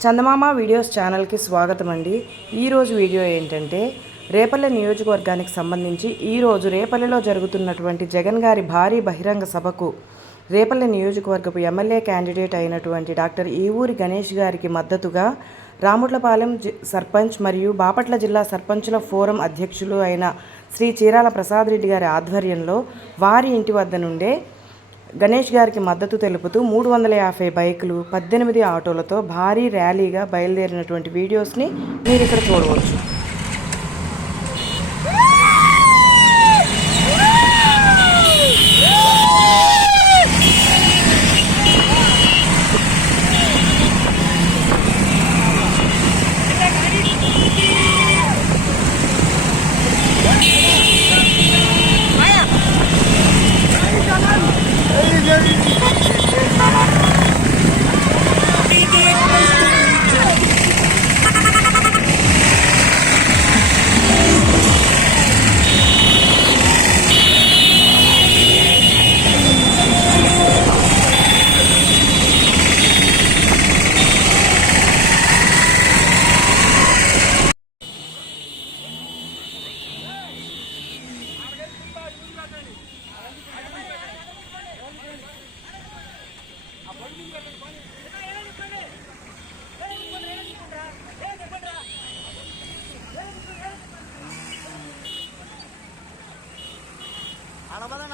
చందమామ videos ఛానల్కి స్వాగతం అండి. ఈరోజు వీడియో ఏంటంటే రేపల్లె నియోజకవర్గానికి సంబంధించి ఈరోజు రేపల్లెలో జరుగుతున్నటువంటి జగన్ గారి భారీ బహిరంగ సభకు రేపల్లె నియోజకవర్గపు ఎమ్మెల్యే క్యాండిడేట్ అయినటువంటి డాక్టర్ ఈవూరి గణేష్ గారికి మద్దతుగా రాముట్లపాలెం సర్పంచ్ మరియు బాపట్ల జిల్లా సర్పంచుల ఫోరం అధ్యక్షులు అయిన శ్రీ చీరాల ప్రసాద్ రెడ్డి గారి ఆధ్వర్యంలో వారి ఇంటి వద్ద నుండే గణేష్ గారికి మద్దతు తెలుపుతూ 350 బైకులు 18 ఆటోలతో భారీ ర్యాలీగా బయలుదేరినటువంటి వీడియోస్ని మీరు ఇక్కడ చూడవచ్చు.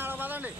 అడబదండి